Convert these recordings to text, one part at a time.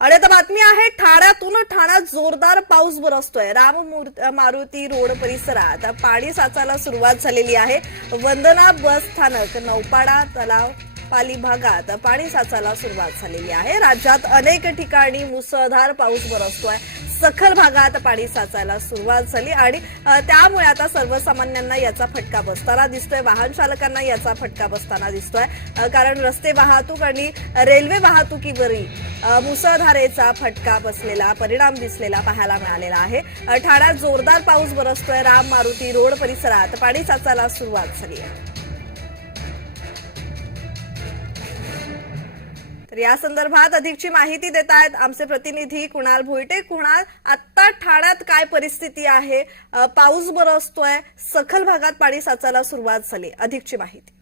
आणि आता बातमी आहे ठाण्यातून ठाण्यात जोरदार पाऊस बरसतोय. राम मारुती रोड परिसरात पाणी साचायला सुरुवात झालेली आहे. वंदना बस स्थानक नौपाडा तलाव पाली भागात पाणी साचायला सुरुवात झालेली आहे. राज्यात अनेक ठिकाणी मुसळधार पाऊस बरसतोय. सखल भागात पाणी साचायला सुरुवात झाली आणि त्यामुळे आता सर्वसामान्यांना याचा फटका बसताना दिसतोय. वाहन चालकांना याचा फटका बसताना दिसतोय. कारण रस्ते वाहतूक आणि रेल्वे वाहतुकीवरही मुसळधारेचा फटका बसलेला परिणाम दिसलेला पाहायला मिळालेला आहे. ठाण्यात जोरदार पाऊस बरसतोय. राम मारुती रोड परिसरात पाणी साचायला सुरुवात झाली आहे. तर या संदर्भात अधिकची माहिती देत आहेत आमचे प्रतिनिधी कुणाल भोईटे. कुणाल आत्ता ठाण्यात काय परिस्थिती आहे? पाऊस बरसतोय. सखल भागात पाणी साचायला सुरुवात झाली. अधिकची माहिती.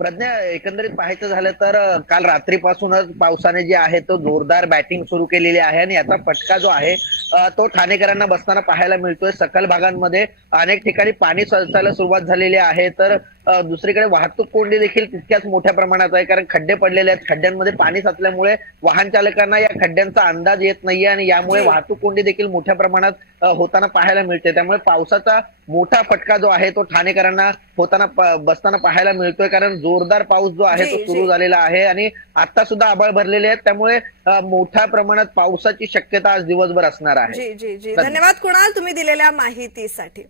प्रज्ञा एकंदरीत पाहायचं झालं तर काल रात्रीपासूनच पावसाने जे आहे तो जोरदार बॅटिंग सुरू केलेली आहे आणि याचा फटका जो आहे तो ठाणेकरांना बसताना पाहायला मिळतोय. सकल भागांमध्ये अनेक ठिकाणी पाणी साचायला सुरुवात झालेली आहे. तर दुसरीकडे वाहतूक कोंडी देखील तितक्याच मोठ्या प्रमाणात आहे कारण खड्डे पडलेले आहेत. खड्ड्यांमध्ये पाणी साचल्यामुळे वाहन चालकांना या खड्ड्यांचा अंदाज येत नाहीये आणि यामुळे जी. वाहतूक कोंडी देखील मोठ्या प्रमाणात होताना पाहायला मिळते. त्यामुळे पावसाचा मोठा फटका जो आहे तो ठाणेकरांना होताना बसताना पाहायला मिळतोय. कारण जोरदार पाऊस जो आहे तो. सुरू झालेला आहे आणि आता सुद्धा आभाळ भरलेले आहेत त्यामुळे मोठ्या प्रमाणात पावसाची शक्यता आज दिवसभर असणार आहे जी जी जी. धन्यवाद कुणाल तुम्ही दिलेल्या माहितीसाठी